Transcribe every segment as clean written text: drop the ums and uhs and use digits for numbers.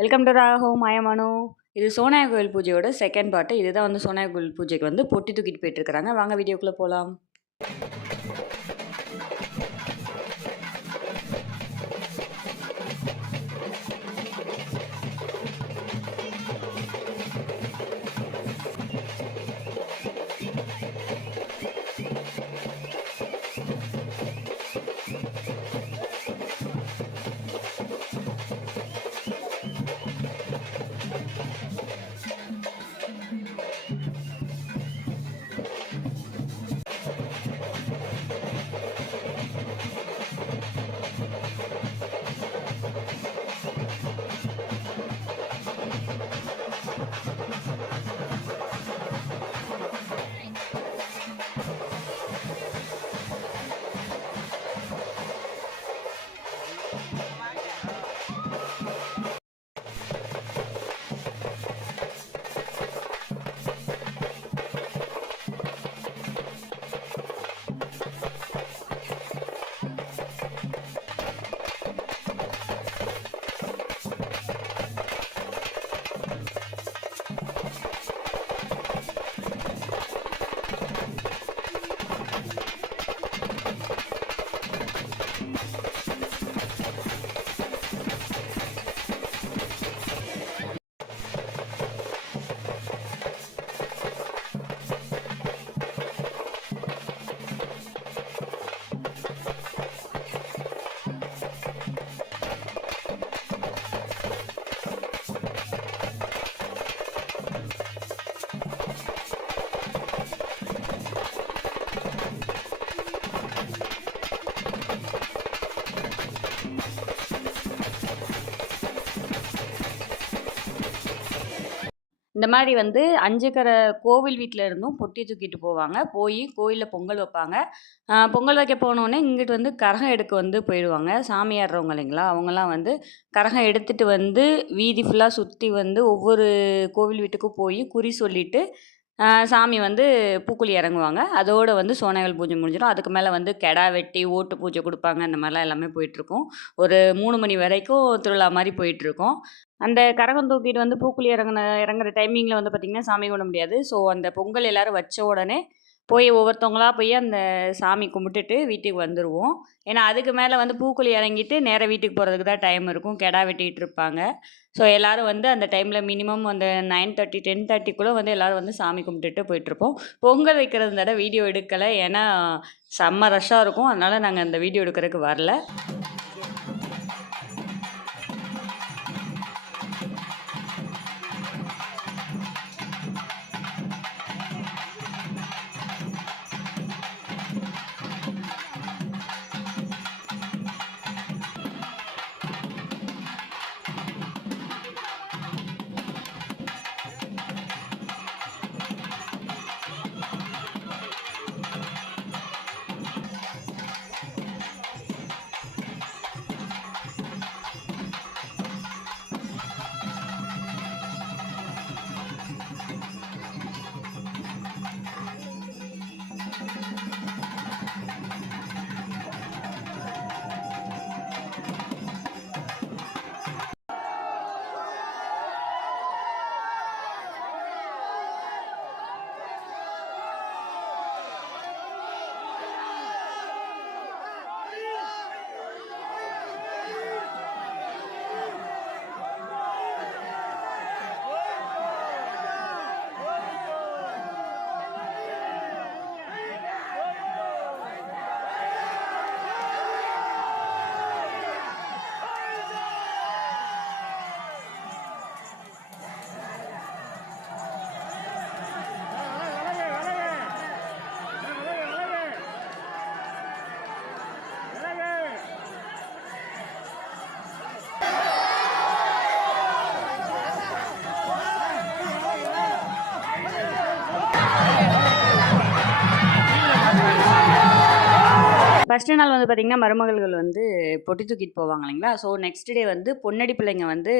Welcome to Raga home. I am Anu. இது சோனாயா கோயில் பூஜையோட செகண்ட் பார்ட்டு. இதுதான் வந்து சோனாயா கோயில் பூஜைக்கு வந்து பொட்டி தூக்கிட்டு போயிட்டுருக்காங்க. வாங்க வீடியோக்குள்ளே போகலாம். இந்த மாதிரி வந்து 5 கரை கோவில் வீட்டில் இருந்தும் பொட்டி தூக்கிட்டு போவாங்க. போய் கோயிலில் பொங்கல் வைப்பாங்க. பொங்கல் வைக்க போனோடனே இங்கிட்டு வந்து கரகம் எடுக்க வந்து போயிடுவாங்க. சாமி ஆடுறவங்க இல்லைங்களா, அவங்கெல்லாம் வந்து கரகம் எடுத்துகிட்டு வந்து வீதி ஃபுல்லாக சுற்றி வந்து ஒவ்வொரு கோவில் வீட்டுக்கும் போய் குறி சொல்லிவிட்டு சாமி வந்து பூக்குழி இறங்குவாங்க. அதோடு வந்து சோனைகள் பூஜை முடிஞ்சிடும். அதுக்கு மேலே வந்து கெடா வெட்டி ஓட்டு பூஜை கொடுப்பாங்க. இந்த மாதிரிலாம் எல்லாமே போயிட்டுருக்கும். ஒரு 3 மணி வரைக்கும் திருவிழா மாதிரி போயிட்டுருக்கும். அந்த கரகம் தூக்கிட்டு வந்து பூக்குழி இறங்குற டைமிங்கில் வந்து பார்த்திங்கன்னா சாமி கும்பிட முடியாது. ஸோ அந்த பொங்கல் எல்லோரும் வச்ச உடனே போய் ஒவ்வொருத்தவங்களா போய் அந்த சாமி கும்பிட்டுட்டு வீட்டுக்கு வந்துடுவோம். ஏன்னா அதுக்கு மேலே வந்து பூக்குழி இறங்கிட்டு நேராக வீட்டுக்கு போகிறதுக்கு தான் டைம் இருக்கும். கெடா வெட்டிகிட்டு இருப்பாங்க. ஸோ எல்லோரும் வந்து அந்த டைமில் மினிமம் அந்த 9:30 10:30க்குள்ளே வந்து எல்லோரும் வந்து சாமி கும்பிட்டுட்டு போயிட்டுருப்போம். பொங்கல் வைக்கிறது தடவை வீடியோ எடுக்கலை. ஏன்னா செம்ம ரஷ்ஷாக இருக்கும். அதனால் நாங்கள் அந்த வீடியோ எடுக்கிறதுக்கு வரல. ஃபஸ்ட்டு நாள் வந்து பார்த்திங்கன்னா மருமகள்கள் வந்து பொட்டி தூக்கிட்டு போவாங்க இல்லைங்களா. ஸோ நெக்ஸ்ட் டே வந்து பொன்னடி பிள்ளைங்க வந்து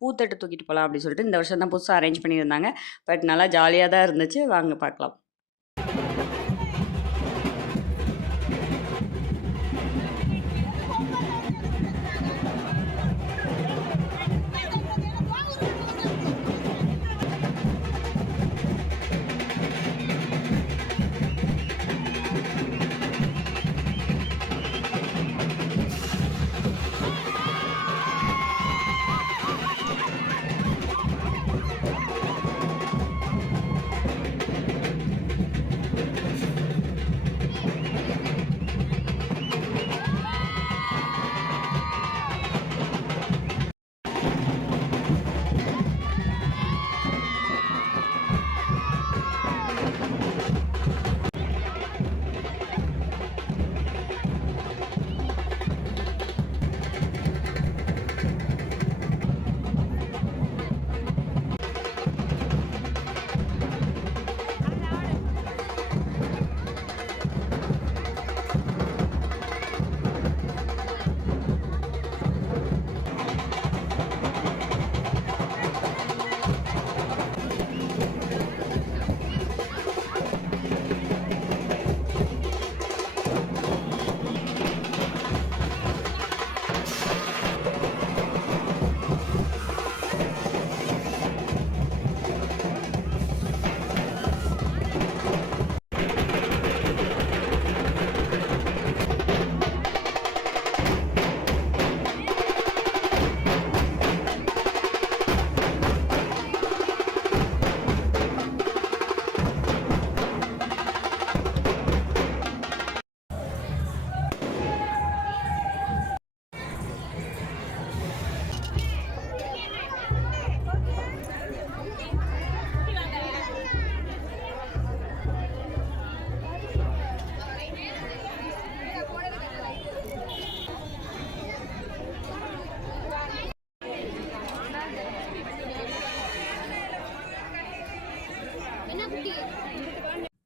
பூத்தட்டு தூக்கிட்டு போகலாம் அப்படின்னு சொல்லிட்டு இந்த வருஷம் தான் புதுசாக அரேஞ்ச் பண்ணியிருந்தாங்க. பட் நல்லா ஜாலியாக தான் இருந்துச்சு. வாங்க பார்க்கலாம்.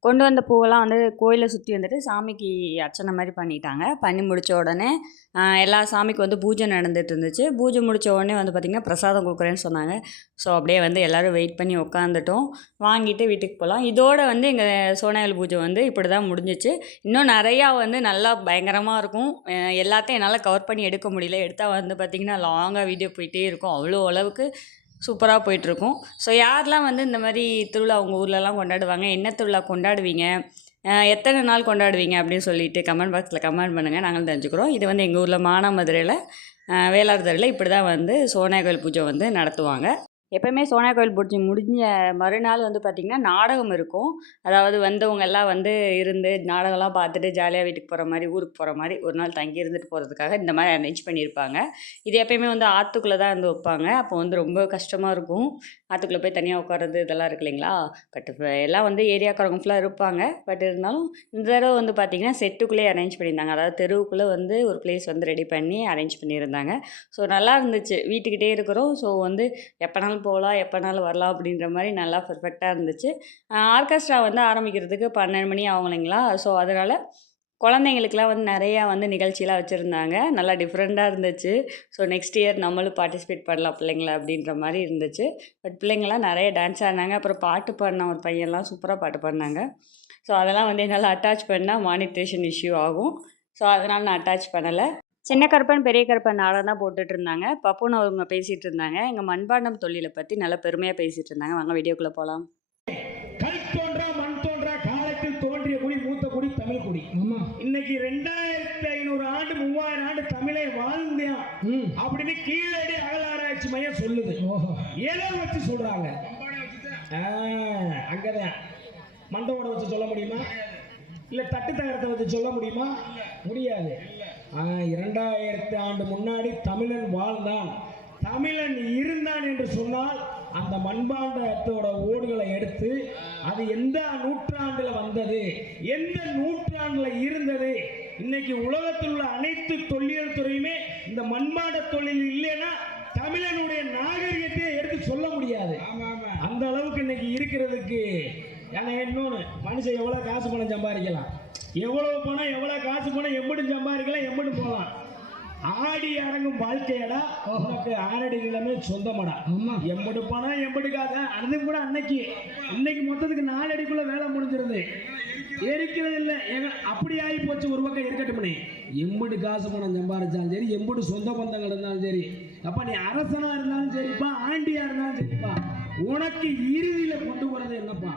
கொண்டு வந்த பூவெல்லாம் வந்து கோயிலை சுற்றி வந்துட்டு சாமிக்கு அர்ச்சனை மாதிரி பண்ணிட்டாங்க. பண்ணி முடித்த உடனே எல்லா சாமிக்கு வந்து பூஜை நடந்துட்டு இருந்துச்சு. பூஜை முடித்த உடனே வந்து பார்த்திங்கன்னா பிரசாதம் கொடுக்குறேன்னு சொன்னாங்க. ஸோ அப்படியே வந்து எல்லோரும் வெயிட் பண்ணி உட்காந்துட்டோம். வாங்கிட்டு வீட்டுக்கு போகலாம். இதோட வந்து எங்கள் சோனையல் பூஜை வந்து இப்படி தான் முடிஞ்சிச்சு. இன்னும் நிறையா வந்து நல்லா பயங்கரமாக இருக்கும். எல்லாத்தையும் என்னால் கவர் பண்ணி எடுக்க முடியல. எடுத்தால் வந்து பார்த்திங்கன்னா லாங்காக வீடியோ போயிட்டே இருக்கும். அவ்வளோ அளவுக்கு சூப்பராக போயிட்டுருக்கும். ஸோ யாரெல்லாம் வந்து இந்த மாதிரி திருவிழா உங்கள் ஊர்லலாம் கொண்டாடுவாங்க, என்ன திருவிழா கொண்டாடுவீங்க, எத்தனை நாள் கொண்டாடுவீங்க அப்படின்னு சொல்லிட்டு கமெண்ட் பாக்ஸில் கமெண்ட் பண்ணுங்கள். நாங்களும் தெரிஞ்சுக்கிறோம். இது வந்து எங்கள் ஊரில் மானாமதுரையில் வேளார்தரையில் இப்படி தான் வந்து சோனியா கோயில் பூஜை வந்து நடத்துவாங்க. எப்போயுமே சோனியா கோயில் பூஜை முடிஞ்ச மறுநாள் வந்து பார்த்திங்கன்னா நாடகம் இருக்கும். அதாவது வந்தவங்க எல்லாம் வந்து இருந்து நாடகம்லாம் பார்த்துட்டு ஜாலியாக வீட்டுக்கு போகிற மாதிரி, ஊருக்கு போகிற மாதிரி ஒரு நாள் தங்கி இருந்துட்டு போகிறதுக்காக இந்த மாதிரி அரேஞ்ச் பண்ணியிருப்பாங்க. இது எப்போயுமே வந்து ஆற்றுக்குள்ளே தான் வந்து வைப்பாங்க. அப்போ வந்து ரொம்ப கஷ்டமாக இருக்கும். ஆற்றுக்குள்ளே போய் தனியாக உட்காறது இதெல்லாம் இருக்கு இல்லைங்களா. பட் இப்போ எல்லாம் வந்து ஏரியாக்காரங்க ஃபுல்லாக இருப்பாங்க. பட் இருந்தாலும் இந்த தடவை வந்து பார்த்திங்கன்னா செட்டுக்குள்ளேயே அரேஞ்ச் பண்ணியிருந்தாங்க. அதாவது தெருவுக்குள்ளே வந்து ஒரு பிளேஸ் வந்து ரெடி பண்ணி அரேஞ்ச் பண்ணியிருந்தாங்க. ஸோ நல்லா இருந்துச்சு. வீட்டுக்கிட்டே இருக்கிறோம். ஸோ வந்து எப்போனாலும் போகலாம், எப்போனாலும் வரலாம் அப்படின்ற மாதிரி நல்லா பர்ஃபெக்டாக இருந்துச்சு. ஆர்கெஸ்ட்ரா வந்து ஆரம்பிக்கிறதுக்கு 12 மணி ஆகும் இல்லைங்களா. ஸோ அதனால் குழந்தைங்களுக்குலாம் வந்து நிறையா வந்து நிகழ்ச்சியெலாம் வச்சுருந்தாங்க. நல்லா டிஃப்ரெண்ட்டாக இருந்துச்சு. ஸோ நெக்ஸ்ட் இயர் நம்மளும் பார்ட்டிசிபேட் பண்ணலாம் பிள்ளைங்கள அப்படின்ற மாதிரி இருந்துச்சு. பட் பிள்ளைங்களாம் நிறைய டான்ஸ் ஆடினாங்க. அப்புறம் பாட்டு பாடின ஒரு பையன்லாம் சூப்பராக பாட்டு பாடினாங்க. ஸோ அதெல்லாம் வந்து என்னால் அட்டாச் பண்ணால் மானிட்டேஷன் இஷ்யூ ஆகும். ஸோ அதனால் நான் அட்டாச் பண்ணலை. சின்ன கருப்பன் பெரிய கருப்பன் நாடகம் தான் போட்டுட்டு இருந்தாங்க. பப்புன்னு அவங்க பேசிகிட்டு இருந்தாங்க. எங்கள் மண்பாண்டம் தொழிலை பற்றி நல்லா பெருமையாக பேசிகிட்டு இருந்தாங்க. வாங்க வீடியோக்குள்ளே போகலாம். கல் தோன்றா மண் தோன்றா காலத்தில் தோன்றிய குடி மூத்த குடி தமிழ் குடி. இன்னைக்கு 2500 ஆண்டு 3000 ஆண்டு தமிழை வாழ்ந்தான் அப்படின்னு கீழடி அகலாராய்ச்சி மையம் சொல்லுது. எதை வச்சு சொல்றாங்க? அங்கதான் மண்டவோட வச்சு சொல்ல முடியுமா? இல்ல தட்டு தகரத்தை வச்சு சொல்ல முடியுமா? முடியாது. 2000 ஆண்டு முன்னாடி தமிழன் வாழ்ந்தான், தமிழன் இருந்தான் என்று சொன்னால் அந்த மண்பாண்டத்தோட ஓடுகளை எடுத்து அது எந்த நூற்றாண்டுல வந்தது, எந்த நூற்றாண்டுல இருந்தது. இன்னைக்கு உலகத்தில் உள்ள அனைத்து தொல்லியல் துறையுமே இந்த மண்பாண்ட தொழில் இல்லைன்னா தமிழனுடைய நாகரிகத்தை எடுத்து சொல்ல முடியாது. அந்த அளவுக்கு இன்னைக்கு இருக்கிறதுக்கு. ஏன்னா இன்னொன்று, மனுஷன் எவ்வளோ காசு பணம் சம்பாதிக்கலாம், எவ்வளவு பணம் எவ்வளோ காசு பணம் எம்படி சம்பாதிக்கலாம், எம்படி போகலாம். ஆடி அடங்கும் வாழ்க்கையடா உனக்கு ஆரடி நிலைமை சொந்தமாடா. எம்படி பணம் எம்படி காசு அது கூட இன்னைக்கு மொத்தத்துக்கு 4 அடிக்குள்ள வேலை முடிஞ்சிருது. இருக்கிறது இல்லை அப்படி ஆகி போச்சு. ஒரு பக்கம் இருக்கட்டும், எம்படி காசு பணம் சம்பாதிச்சாலும் சரி, எம்படி சொந்த பந்தங்கள் இருந்தாலும் சரி, அப்ப நீ அரசனா இருந்தாலும் சரிப்பா, ஆண்டியா இருந்தாலும் சரிப்பா, உனக்கு இறுதியில கொண்டு போறது என்னப்பா?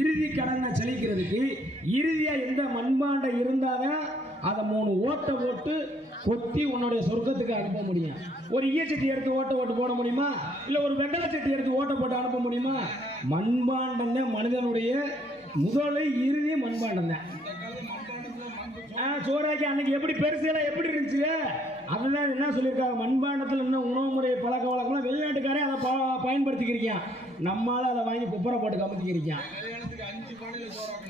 இறுதி கடனை செலுக்கிறதுக்கு இறுதியா எந்த மண்பாண்டம் இருந்தாதான் அதை 3 ஓட்டை போட்டு கொத்தி உன்னுடைய சொர்க்கத்துக்கு அனுப்ப முடியும். ஒரு ஈயச்சட்டி எடுத்து ஓட்ட போட முடியுமா? இல்ல ஒரு வெங்கல சட்டி எடுத்து ஓட்ட போட்டு அனுப்ப முடியுமா? மண்பாண்டம் தான் மனிதனுடைய முதலை இறுதி மண்பாண்டம் தான். சோறாக்கி அன்னைக்கு எப்படி பெருசுலாம் எப்படி இருந்துச்சு? அதுதான் என்ன சொல்லியிருக்காங்க, மண்பாண்டத்தில் இன்னும் உணவு முறை பழக்க வழக்கம்லாம் வெளிநாட்டுக்காரே அதை பயன்படுத்திக்கிறீங்க. நம்மளால அதை வாங்கி குப்பரை போட்டு கமுத்திக்கிறீங்க.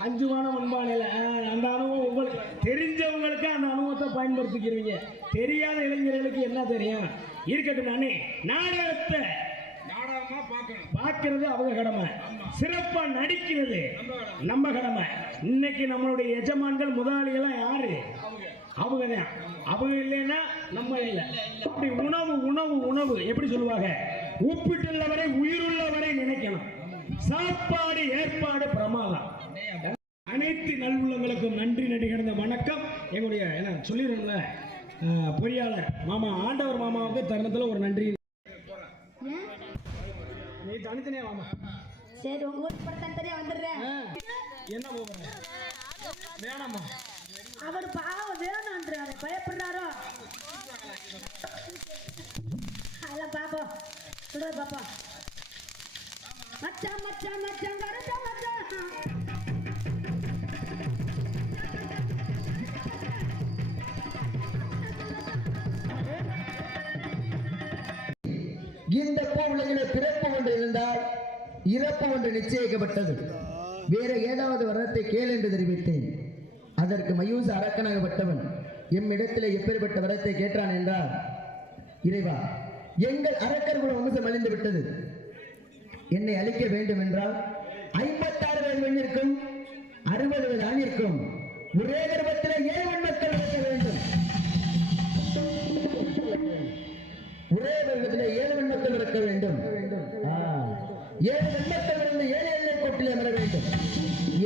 5 பானை மண்பானையில் அந்த அனுபவம் உங்களுக்கு தெரிஞ்சவங்களுக்கு அந்த அனுபவத்தை பயன்படுத்திக்கிறீங்க. தெரியாத இளைஞர்களுக்கு என்ன தெரியும்? இருக்கட்டும். நானே நாடகத்தை பார்க்கிறது அவங்க கடமை, சிறப்பா நடிக்கிறது நம்ம கடமை. இன்னைக்கு நம்மளுடைய எஜமான்கள் முதலாளிகள் யாரு? அவங்கதான். அவங்க இல்லைன்னா நம்ம இல்லை. அப்படி உணவு உணவு உணவு எப்படி சொல்லுவாங்க? உப்பிட்டுள்ளவரை உயிருள்ளவரை நினைக்கணும். சாப்பாடு ஏற்பாடு பிரமாதம். அனைத்து நல்வுள்ளங்களுக்கும் நன்றி நடிகர்ந்த வணக்கம். எங்களுடைய என்ன சொல்லிடுறோம்ல, பொறியாளர் மாமா ஆண்டவர் மாமாவுக்கு தருணத்தில் ஒரு நன்றி. நீ தனித்தனியா மாமா. சரி, உங்க ஊருக்கு படம் தனித்தனியா வந்துடுறேன். என்ன போகிறேன் வேணாமா? அவர் பாவம் வேணும்ன்றாரு, பயப்படுறாரோ? அதெல்லாம் பாப்போம், சொல்ற பாப்போம். மச்சான் மச்சான் மச்சான் கருத்த மச்சான். இந்த உலகிலே பிறப்பு ஒன்று இருந்தால் இறப்பு ஒன்று நிச்சயிக்கப்பட்டது. வேற ஏதாவது வரத்தை கேள் என்று தெரிவித்தேன். அதற்கு மயூச அரக்கனாகப்பட்டவன் எம்மிடத்திலே எப்பேற்பட்ட வரத்தை கேட்டான் என்றால், இறைவா, எங்கள் அரக்கர் குல வம்சம் அழிந்து விட்டது, என்னை அழிக்க வேண்டும் என்றால் 56 வயது பெண்ணிற்கும் 60 ஆண்டிற்கும் ஒரே கர்ப்பத்தில் 7 பெண்மக்கள் இருக்க வேண்டும். ஒரே கர்ப்பத்தில் 7 பெண்மக்கள் இருக்க வேண்டும். 7 பெண்மக்கள் இருந்து 7 எல்லை கோட்டில் அமர வேண்டும்.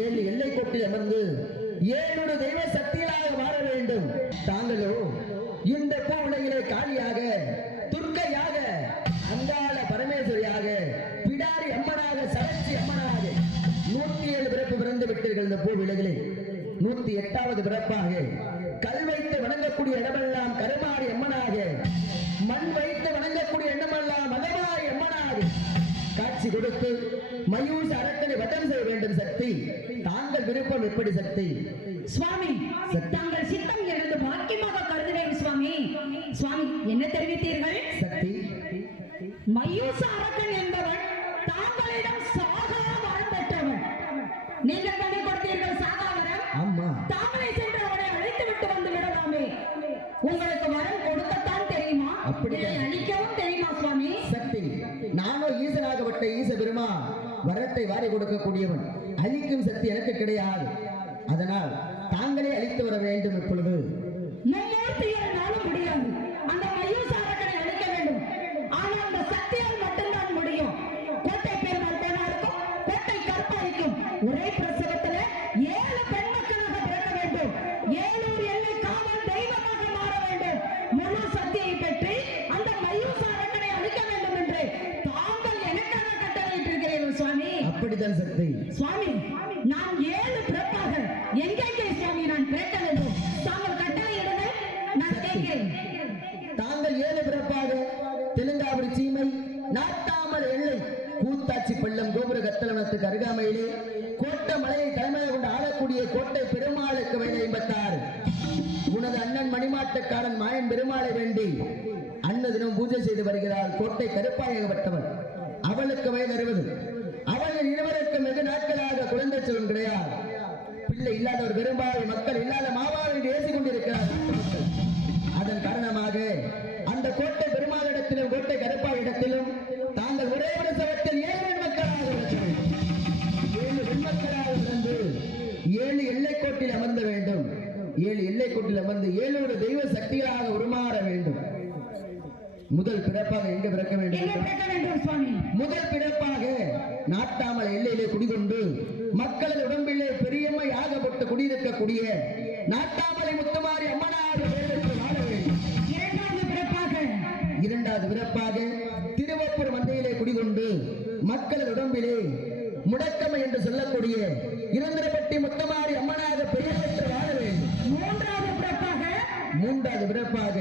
7 எல்லை கோட்டில் அமர்ந்து 7 தெய்வ சக்திகளாக மாற வேண்டும். தாங்களோ இந்த பூ உலகிலே காளியாக, துர்க்கையாக, அங்காள பரமேஸ்வரியாக, பிடாரி அம்மனாக, சரஸ்வதி அம்மனாக 107 பிறப்பு பிறந்து விட்டீர்கள். இந்த பூ விலகிலே 108வது பிறப்பாக கல் வைத்து வணங்கக்கூடிய இடமெல்லாம் கருமாரி அம்மனாக, மண் வைத்து வணங்கக்கூடிய இடமெல்லாம் மதமாரி அம்மனாக காட்சி கொடுத்து மயூஷ அரக்கனை வதம் செய்ய வேண்டும். சக்தி, தாங்கள் விருப்பம் எப்படி சக்தி? சுவாமி, தாங்கள் சித்தம் எனது பாக்கியமாக கருதுகிறேன் சுவாமி. சுவாமி, என்ன தெரிவித்தீர்கள்? சக்தி, மயூச அரக்கன் என்பவன் தாங்களிடம் சாகா வரம் பெற்றவன். நீங்கள் பண்ணி கொடுத்தீர்கள் சாகா வரம். ஆமா, தாங்களை சென்று அவனை அழைத்து விட்டு வந்து விடலாமே. உங்களுக்கு வரம் கொடுக்கத்தான் தெரியுமா? அப்படியா? இதை அளிக்கவும் தெரியுமா சுவாமி? சக்தி, நானோ ஈசனாகப்பட்ட ஈச பெருமா வரத்தை வாரி கொடுக்கக்கூடியவன். அழிக்கும் சக்தி எனக்கு கிடையாது. அதனால் தாங்களே அழித்து வர வேண்டும். இப்பொழுது மும்மூர்த்தியாலும் முடியாது. அந்த மயூச அரக்கனை அழிக்க வேண்டும். ஆனால் அந்த சக்தியால் மட்டும்தான் முடியும். கோட்டை பெருமாள் கோனாருக்கும் கோட்டை கற்பாய்க்கும் ஒரே பிரசவத்துல 7 பெண் மக்களாக பிறக்க வேண்டும். 7 எல்லை காவல் தெய்வமாக மாற வேண்டும். முழு சக்தியை பெற்று அந்த மயூச அரக்கனை அழிக்க வேண்டும் என்று தாங்கள் எனக்காக கட்டளையிட்டிருக்கிறீர்கள் சுவாமி. அப்படித்தான் சக்தி. சுவாமி, நான் 7 பிறப்பாக எங்கெங்கே சுவாமி நான் பிறக்க வேண்டும்? தாங்கள் கட்டளையிடுங்கள், நான் கேட்கிறேன். தாங்கள் 7 பிறப்பாக தெலுங்காபுரி சீமை, நாட்டாமல் எல்லை, கூத்தாச்சி பள்ளம், கோபுர கத்தலனத்துக்கு அருகாமையிலே கோட்டை மலையை தலைமையாக கொண்டு ஆளக்கூடிய கோட்டை பெருமாளுக்கு வயது 56. உனது அண்ணன் மணிமாட்டுக்காரன் மாயன் பெருமாளை வேண்டி அன்னதினம் பூஜை செய்து வருகிறாள். கோட்டை கருப்பாயப்பட்டவள். அவளுக்கு வயது 60. அவர்கள் இருவருக்கும் வெகு நாட்களாக குழந்தை செல்வம் கிடையாது. பிள்ளை இல்லாத ஒரு பெரும்பாவை மக்கள் இல்லாத மாவாவை என்று ஏசிக் கொண்டிருக்கிறார். அதன் காரணமாக அந்த கோட்டை பெருமாளிடத்திலும் கோட்டை கருப்பாவிடத்திலும் தாங்கள் ஒரே ஒரு சவத்தில் 7 பெண்மக்களாக இருக்க வேண்டும். 7 பெண்மக்களாக இருந்து 7 எல்லைக்கோட்டில் அமர்ந்த வேண்டும். 7 எல்லைக்கோட்டில் அமர்ந்து 7 தெய்வ சக்திகளாக உருமாற வேண்டும். முதல் பிறப்பாக எங்க பிறக்க வேண்டும் சுவாமி? முதல் பிறப்பாக நாட்டாமல் எல்லையிலே குடிகொண்டு மக்களது உடம்பிலே பெரியம்மை ஆகப்பட்டு குடியிருக்கக்கூடிய நாட்டாமலை முத்துமாரி அம்மனாக வாழ வேண்டும். 2வது பிறப்பாக திருவப்பூர் மந்தையிலே குடிகொண்டு மக்களது உடம்பிலே முடக்கமை என்று சொல்லக்கூடிய இருந்திரப்பட்டி முத்துமாரி அம்மனாக பெயர் பெற்று வாழ வேண்டும். 3வது பிறப்பாக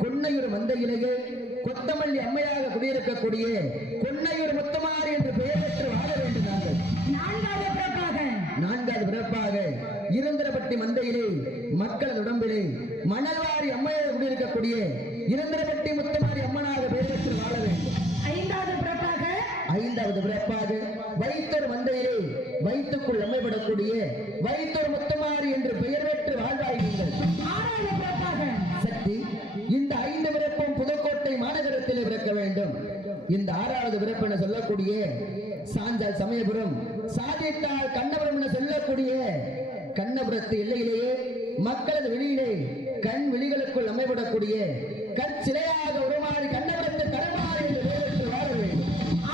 கொன்னையூர் மந்தையிலேயே கொத்தமல்லி அம்மையாக குடியிருக்கக்கூடிய கொன்னையூர் முத்துமாரி என்று பெயர் பெற்று வாழ வேண்டும். நாங்கள் 4வது பிறப்பாக இருந்திரப்பட்டி மந்தையிலே மக்களது உடம்பிலே மணல்வாரி அம்மையாக குடியிருக்கக்கூடிய இருந்திரப்பட்டி முத்துமாரி அம்மனாக பெயர் பெற்று வாழ வேண்டும். 5வது பிறப்பாக வைத்தூர் மந்தையிலே வைத்துக்குள் அம்மைப்படக்கூடிய வைத்தூர் முத்துமாரி என்று பெயர் பெற்று வாழ்வாய்கள். சக்தி, இந்த 5 பிறப்பும் புதுக்கோட்டை மாநகரத்தில் பிறக்க வேண்டும். இந்த 6வது பிறப்பு என சொல்லக்கூடிய சாஞ்சால் சமயபுரம், சாதித்தால் கண்ணபுரம் என சொல்லக்கூடிய கண்ணபுரத்து எல்லையிலேயே மக்களது வெளியிலே கண் விழிகளுக்குள் அமைப்படக்கூடிய கற்சிலையாக உருமாறி கண்ணபுரத்து கருமாறி என்று பெயர் வாழ வேண்டும்.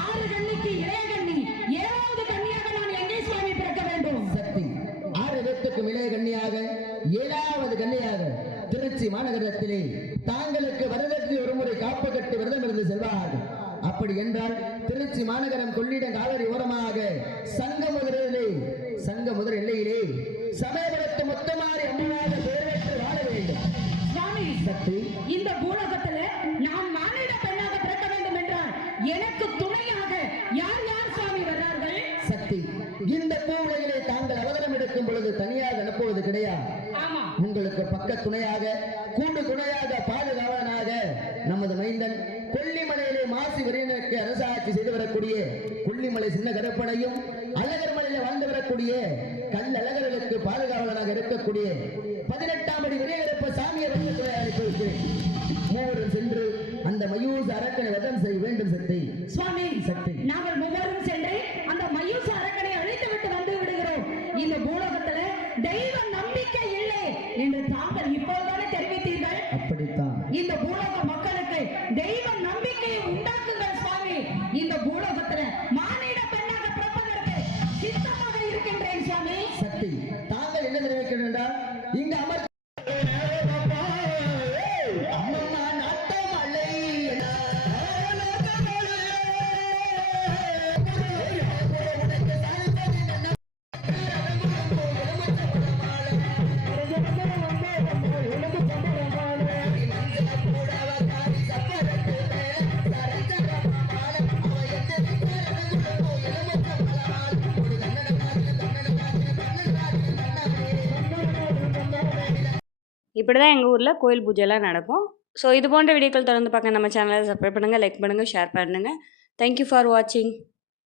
6 கண்ணிக்கு இளைய கண்ணி, 7வது கண்ணியாக நான் எங்கே சுவாமி பிறக்க வேண்டும்? சக்தி, 6 இடத்துக்கும் இளைய கண்ணியாக 7வது கண்ணியாக திருச்சி மாநகரத்திலே தாங்களுக்கு வருடத்தில் ஒருமுறை காப்பு கட்டி விரதம் இருந்து செல்வார்கள். அப்படி என்றால் திருச்சி மாநகரம் கொள்ளிடம் காவிரி ஓரமாக சங்கமுதல் எல்லையிலே சமயபுரத்து முத்துமாரி அம்மனாக பெயர் பெற்று வாழ வேண்டும். சுவாமி, சக்தி, இந்த பூலகத்துல நான் மானிட பெண்ணாக பிறக்க வேண்டும் என்றால் எனக்கு துணையாக யார் யார் சுவாமி வர்றார்கள்? சக்தி, இந்த பூவுலகிலே தாங்கள் அவதாரம் எடுக்கும் பொழுது தனியாக அனுப்புவது கிடையாது. ஆமா, உங்களுக்கு பக்க துணையாக கூண்டு துணையாக பாதுகாவலனாக நமது மைந்தன் கொல்லிமலையிலே மாசி வரியனுக்கு அரசாட்சி செய்து வரக்கூடிய கொல்லிமலை சின்ன கருப்பனையும் அழகர் மலையில வாழ்ந்து வரக்கூடிய கல் அழகர்களுக்கு பாதுகாவலனாக இருக்கக்கூடிய 18ஆம் படி விரியகரப்ப சாமியை அனுப்பியிருக்கிறேன். 3 சென்று அந்த மயூச அரக்கனை வதம் செய்ய வேண்டும். சக்தி, சுவாமி, சக்தி, நாங்கள் 3 சென்று அந்த மயூச அரக்கனை அழைத்து விட்டு வந்து விடுகிறோம். இந்த பூலோகத்துல இப்படி தான் எங்கள் ஊரில் கோயில் பூஜைலாம் நடக்கும். ஸோ இது போன்ற வீடியோக்கள் தொடர்ந்து பார்க்க நம்ம சேனலை சப்ஸ்கிரைப் பண்ணுங்கள், லைக் பண்ணுங்கள், ஷேர் பண்ணுங்கள். தேங்க்யூ ஃபார் வாட்சிங்.